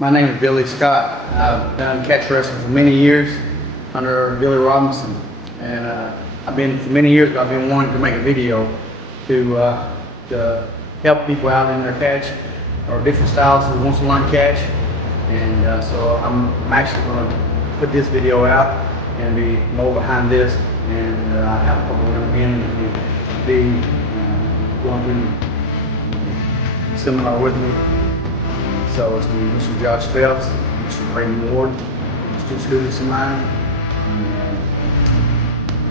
My name is Billy Scott. I've done catch wrestling for many years under Billy Robinson, and I've been for many years. I've been wanting to make a video to help people out in their catch or different styles who wants to learn catch, and so I'm actually going to put this video out and be more behind this, and I have a couple of them in to be going through seminar with me. So it's going to be Mr. Josh Phelps, Mr. Brayden Ward, Mr. students of mine.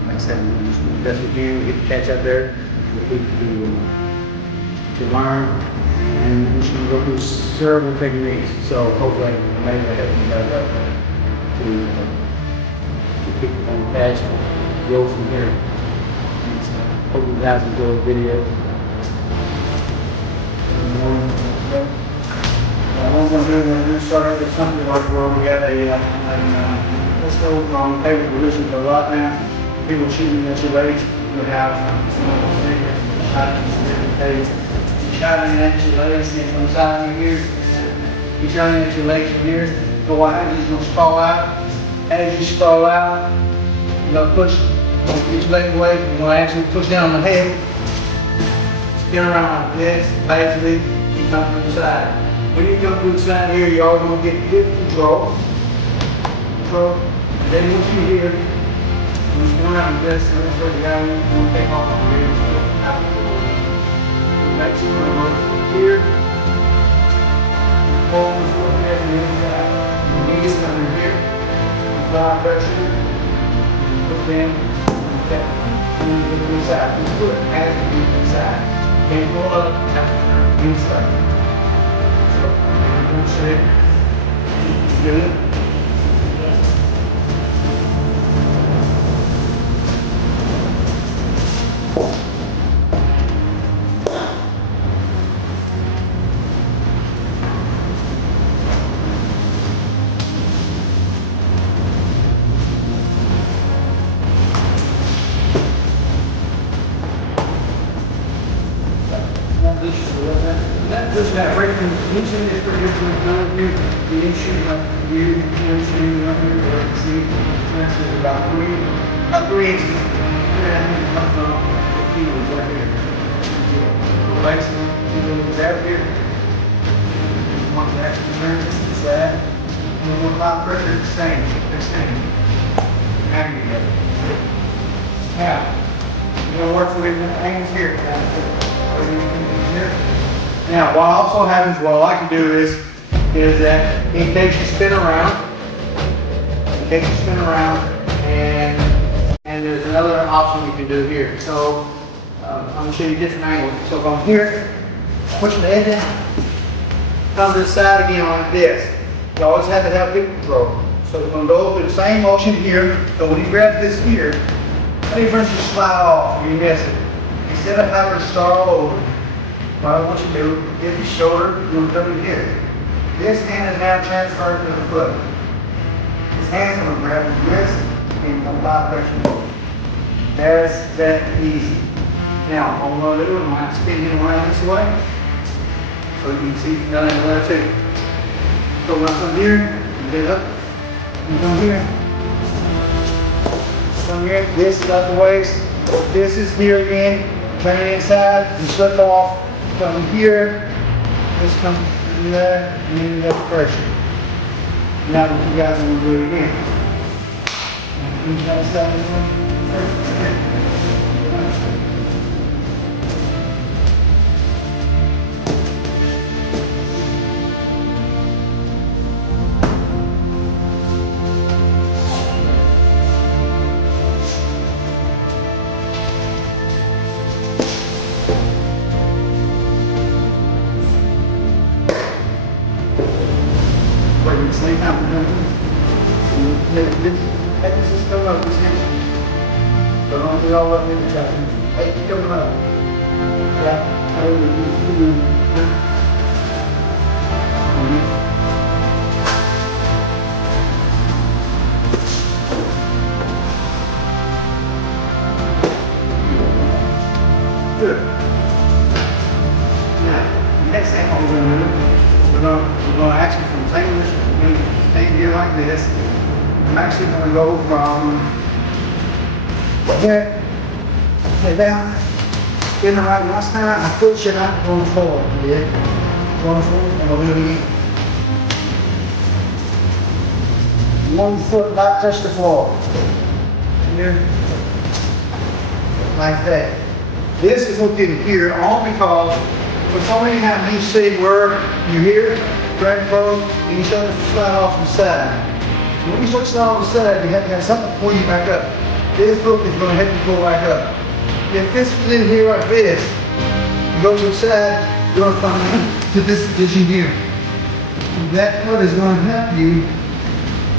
Like I said, we're just doing the best we can, get the catch out there for people to learn. And we're just going to go through several techniques. So hopefully maybe I help you guys out to people on the catch and go from here. And so hopefully you guys enjoy the video. What we're going to do is start out with something like where we got let's go on table position for right now. People shooting at your legs. You have shouting at your legs and from the side of your ears. You're shouting at your legs from here. Go out, you're just going to sprawl out. As you sprawl out, you're going to push, get your leg away. You're going to actually push down on the head. Spin around like this, basically, you come from the side. When you come to the side here, you're always going to get good control. And then once you're here, when you come out with this, and this is where the guy wants to take off on the rear. Next, you're going to go here. Pull the forehead and the inside. Your knees under here. Apply pressure. Put them. Okay. And then get to the side. Just put it as you get to the side. Can't pull up. Inside. Good. That break from tension is pretty good for the issue like you see right here, or see this is about 3 inches. And up the heels right here. Legs, grab here. One that turn, it's that. And one high pressure, same. Hang together. Now, you're going to work with the hands here. Now, what also happens, what I like to do is that in case you spin around, and there's another option you can do here. So, I'm going to show you different angles. So, from here, push the head down, come to the side again like this. You always have to have good control. So, we're going to go through the same motion here. So, when you grab this here, say first you slide off, you miss it. Instead of having to start all over, what I want you to do, get the shoulder, you're going to come in here. This hand is now transferred to the foot. This hand's going to grab the wrist and apply pressure. That's that easy. Now, what I'm going to do, I'm going to spin him around this way. So you can see you got it there too. So when I come here, you get up, you come here. Come here, this is out the waist. This is here again. Turn it inside, you slip off. Come here, this comes in there, and then that pressure. Now that you guys want to do it again. And that side is same time we're doing this is coming up, this hand. So don't be all up in the trap. Hey, keep coming up. Yeah. Good. Now, next thing we're going to do, we're going to actually from the same position here like this. I'm actually going to go from here, lay down, in the right. Last time I push it out going forward. Yeah, going forward, and we'll do it again. 1 foot not touch the floor. Here, like that. This is looking here all because when so many times you see where you're here, drag forward, and you start to slide off the side. When you start to slide off the side, you have to have something to pull you back up. This hook is going to help you pull back up. If this is in here like this, you go to the side, you're going to come to this position here. That foot is going to help you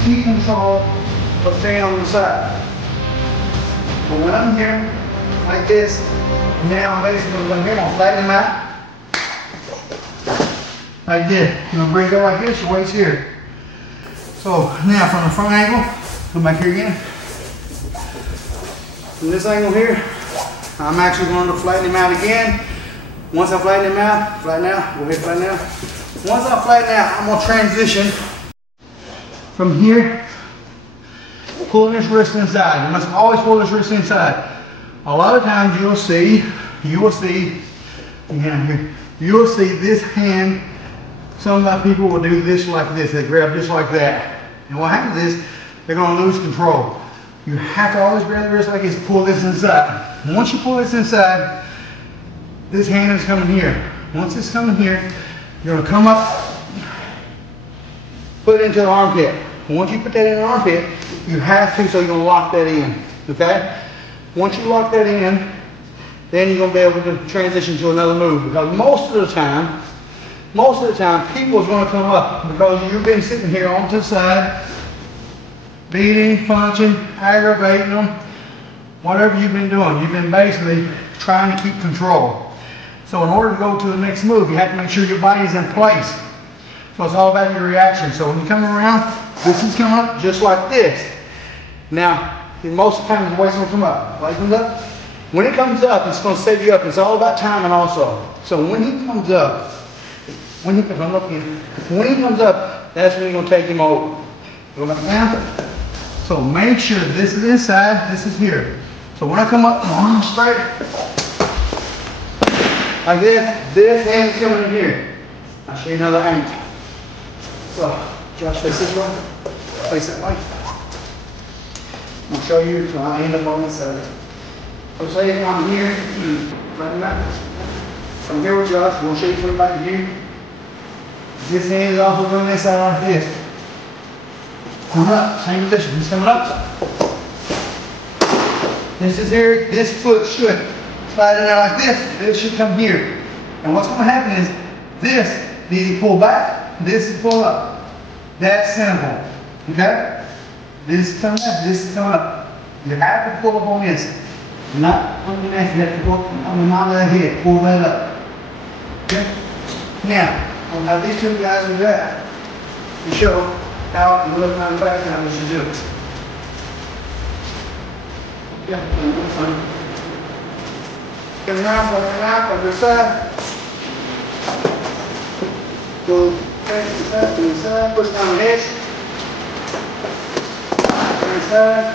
keep control of staying on the side. But when I'm here, like this, now I'm basically going to go here, I'm going to flatten them out. Like this. You're going to bring it up like this, your weight's here. So now from the front angle, come back here again. From this angle here, I'm actually going to flatten him out again. Once I flatten him out, flatten out, go ahead, flatten out. Once I flatten out, I'm going to transition from here, pulling this wrist inside. You must always pull this wrist inside. A lot of times you will see this hand, some of my people will do this like this. They grab just like that. And what happens is, they're going to lose control. You have to always grab the wrist like this, pull this inside. Once you pull this inside, this hand is coming here. Once it's coming here, you're going to come up, put it into the armpit. Once you put that in the armpit, you have to, so you're going to lock that in. Okay? Once you lock that in, then you're going to be able to transition to another move. Because most of the time, people is going to come up because you've been sitting here on the side, beating, punching, aggravating them, whatever you've been doing. You've been basically trying to keep control. So in order to go to the next move, you have to make sure your body's in place. So it's all about your reaction. So when you come around, this is coming up just like this. Now, most of the time the weight's going to come up. Weight comes up. When it comes up, it's going to set you up. It's all about timing also. So when he comes up, when he comes up, that's when you're going to take him over. Go back down. So make sure this is inside, this is here. So when I come up, arm straight, like this hand is coming in here. I'll show you another angle. So, Josh, face this way, face that way. I'll show you so I end up on this side. So say I'm here, right now. I'm here with Josh, we'll show you from back to here. This hand is also going this side like this. Come up, same position, he's coming up. This is here, this foot should slide in there like this. This should come here. And what's going to happen is this needs to pull back, this is pull up. That's simple. Okay? This is coming up, this is coming up. You have to pull up on this. Not on the neck, you have to pull on the top of that head, pull that up. Okay? Now, I'll have these two guys do that to show how you look on the back and how we should do it. Yeah, fine. Get around, on the side. Go back to the side, push down the edge. Turn side.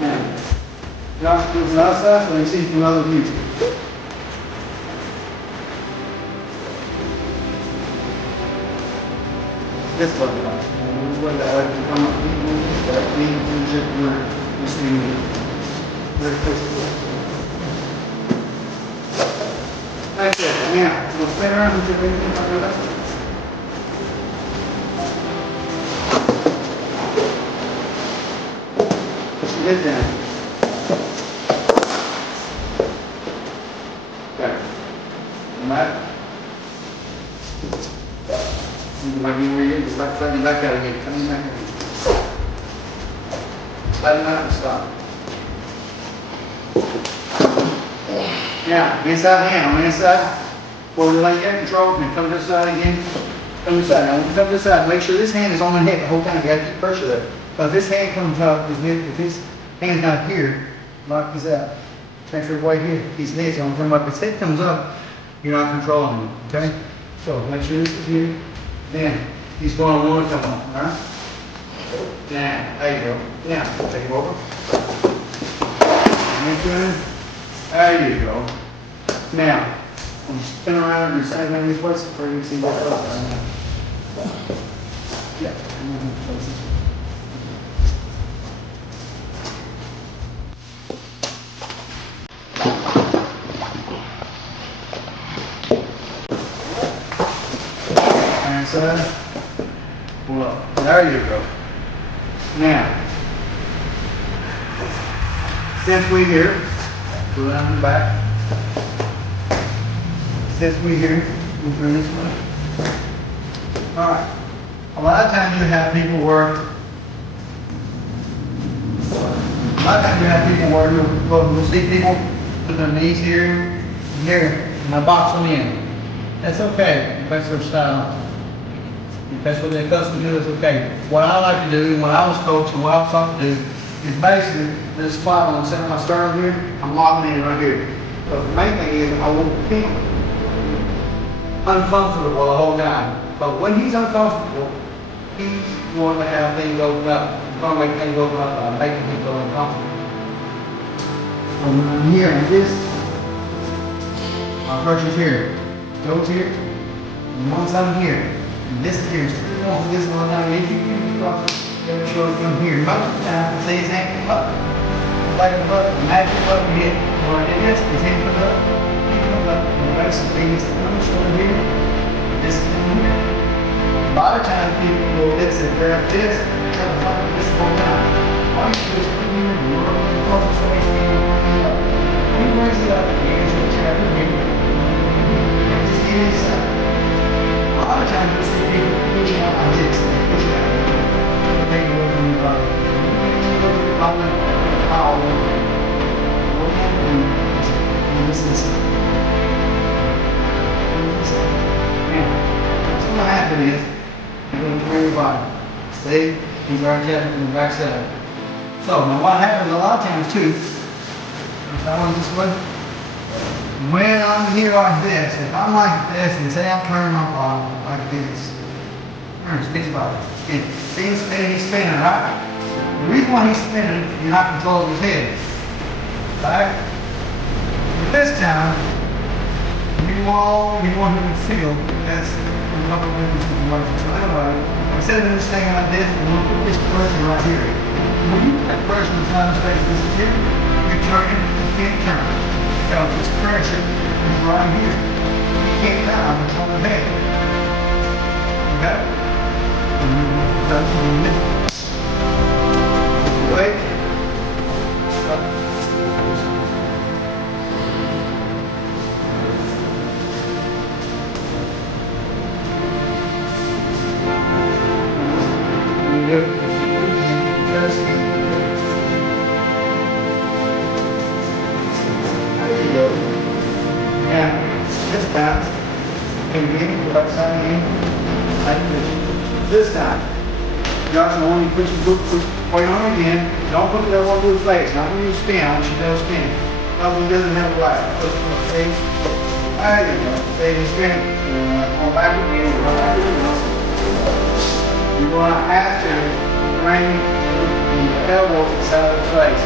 Now, Josh goes to the other side so you see from another view. This one, that way to come up, that lead to the jet around. You see me very close to it. That's it. Now, we'll spin around until we can talk about it. Get down. Okay. Come back. Might be where you're just like flattening back out again. Coming back again. Flatten out and stop. Now, inside hand, on the inside, pull the leg get control, and come to this side again. Come to this side. Now, when you come to this side, make sure this hand is on the head the whole time. You got to keep pressure there. But if this hand comes up, if his hand's not here, lock this out. Transfer weight here. His head's going to come up. If his head comes up, you're not controlling him. Okay? So make sure this is here. Then he's going to want to come on, all right? Now, there you go. Now, take him over. There you go. Now, I'm spin around and same thing this way so you can see what's up right now. Yeah, and side. Well, there you go. Now, since we're here, go down the back. Since we're here, we'll turn this way. Alright. A lot of times you have people where you'll see people put their knees here, and they'll box them in. That's okay, if that's their style. If that's what they're accustomed to, it's okay. What I like to do, and what I was coached, and what I was taught to do, is basically this spot on the center of my sternum here, I'm locking in right here. So the main thing is I want him uncomfortable the whole time. But when he's uncomfortable, he's going to have things open up. He's going to make things open up by making him feel uncomfortable. So when I'm here like this, my pressure's here. Goes here, and once I'm here, and this is here, this one down here, it goes from here. Most of the time, I say his hand come up, like a button, magic button hit, or it is, his hand comes up, he comes up, and the rest of the thing is shoulder here, this is in here. A lot of times people go this and grab this, try to find this whole time. All you do is put here and roll it across the face, he brings it up, he gets your chair here. A lot of times you see people pushing out like this, and push that. They go over in the body. Power. What you have to do is listen to now, what's going to happen is you're going to turn your body. See? He's right there in the back side. So, now what happens a lot of times too, if I want this way, when I'm here like this, if I'm like this, and say I'm turning my body like this, this body, see he's spinning, right? The reason why he's spinning, you're not controlling his head, right? But this time, you want him to feel that's a couple of minutes of work. So anyway, instead of just staying like this, we're going to put this pressure right here. When you put that pressure in the side of the space, this is here, you're turning, you can't turn. So this pressure is right here. You can't down, it's on the head. Okay? That's a minute. Wait. This time, you also want to put your weight on her again. Don't put it over his legs. Not when you spin, when she does spin. Not when he doesn't have a right. Put it on the face. There you go. Stay in spin. Going back again. You're going to have to bring the elbows inside of the face.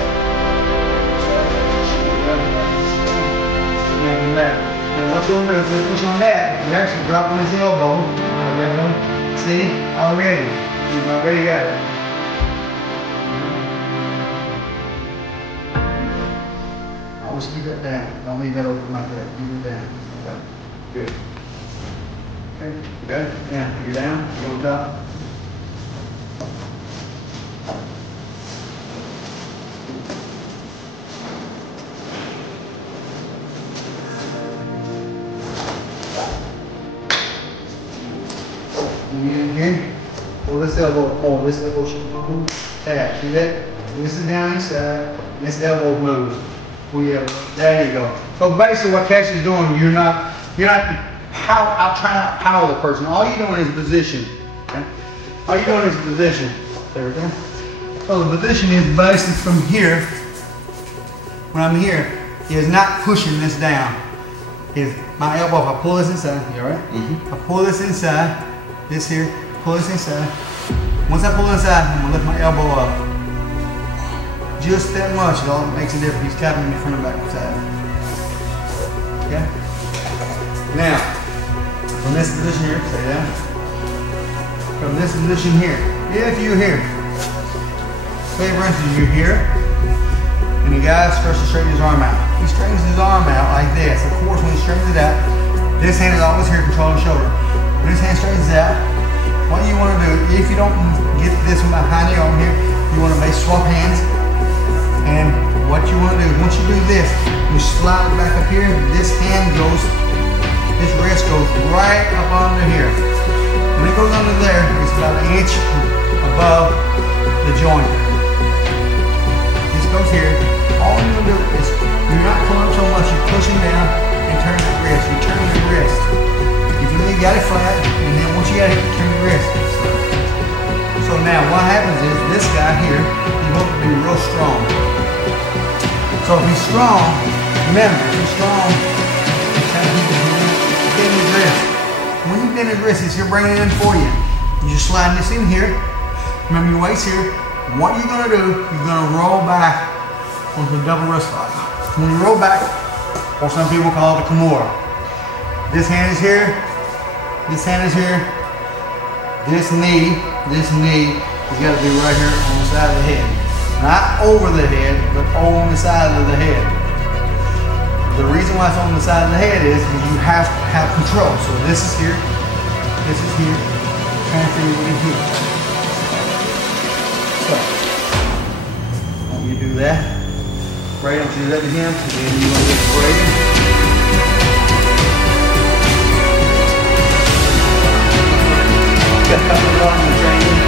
And that. And what's on this? Push on that. You're actually dropping his elbow. See? Already. You've already got it. Always keep it down. Don't leave that open like that. Keep it down. Okay. Good. Okay. Good. Yeah. You're down. Go on top. Here, pull this elbow, this elbow should move. Tap, see that? This is down inside, this elbow moves. There you go. So basically what Casey's doing, you're not out trying to power the person. All you're doing is position. Okay? All you're doing is position. There we go. So the position is basically from here, when I'm here, he is not pushing this down. is my elbow. If I pull this inside, you all right? I pull this inside, this here, pull this inside. Once I pull inside, I'm gonna lift my elbow up. Just that much, it all makes a difference. He's tapping me front and back side. Okay? Now, from this position here, stay down. From this position here, if you're here, say for instance you're here, and the guy starts to straighten his arm out. He straightens his arm out like this. Of course, when he straightens it out, this hand is always here controlling the shoulder. When this hand straightens out, what you want to do, if you don't get this one behind your arm here, you want to make swap hands. And what you want to do, once you do this, you slide it back up here. This hand goes, this wrist goes right up under here. When it goes under there, it's about an inch above the joint. This goes here. All you're going to do is, you're not pulling so much, you're pushing down and turning the wrist. You turn the wrist. You really got it flat, and then once you got it, you turn the wrist. So now what happens is, this guy here, he wants to be real strong. So if he's strong, remember, if he's strong, bend his wrist. When you bend his wrist, he's here bringing it in for you. You just slide this in here. Remember your waist here. What you're going to do, you're going to roll back onto the double wrist lock. When you roll back, or some people call it a Kimura. This hand is here. This hand is here. This knee has got to be right here on the side of the head. Not over the head, but on the side of the head. The reason why it's on the side of the head is because you have to have control. So this is here, transfer your weight here. So, when you do that, right, don't you do that to him, and then you want to get braiding. Got a couple of on the training.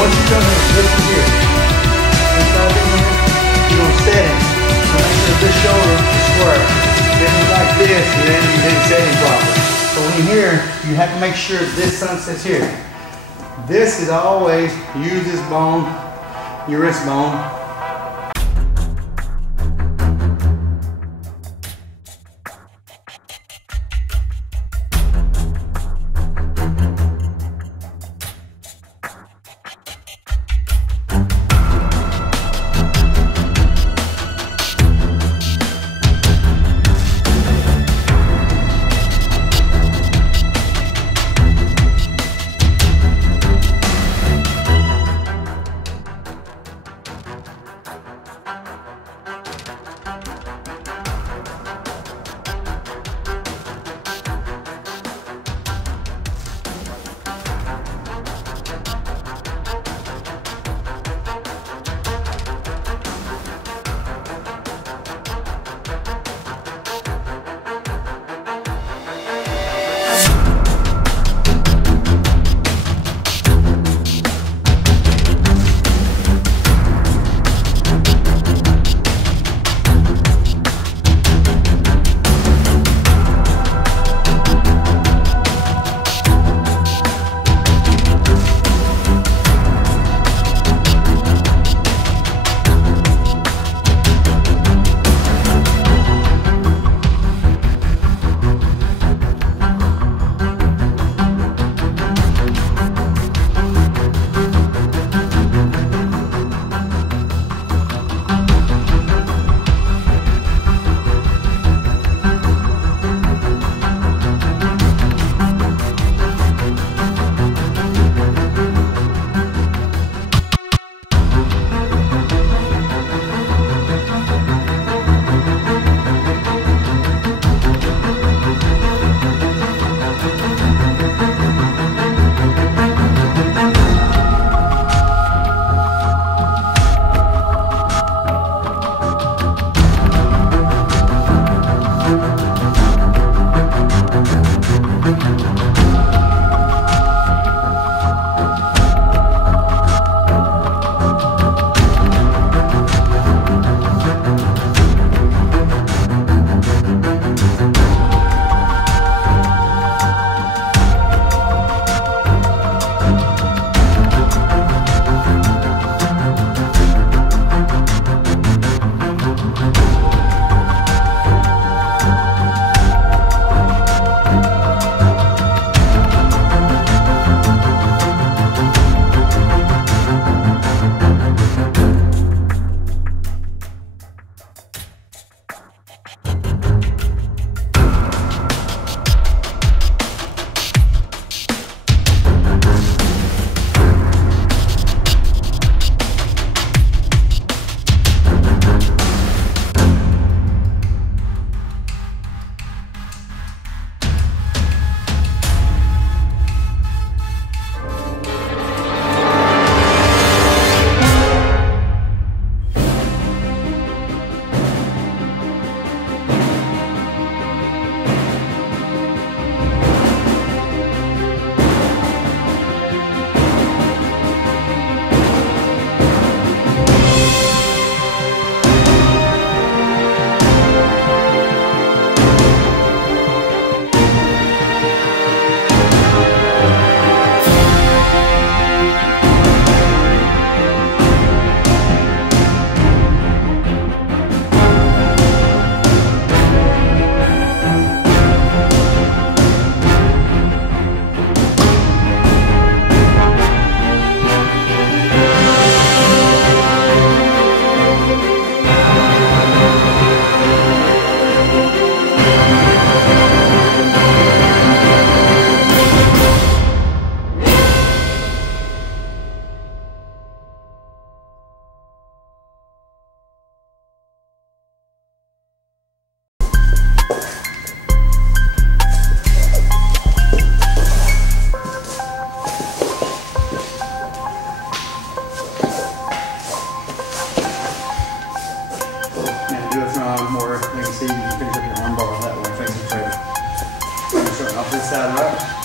Once you've done this, this is here. Inside in here, you're going to set it. So make sure this shoulder is square. If it's like this, then you didn't set it properly. So when you're here, you have to make sure this sun sits here. This is always, use this bone, your wrist bone. do it from where they can see you can finish up your arm bar that way, facing straight. Starting off this side, right?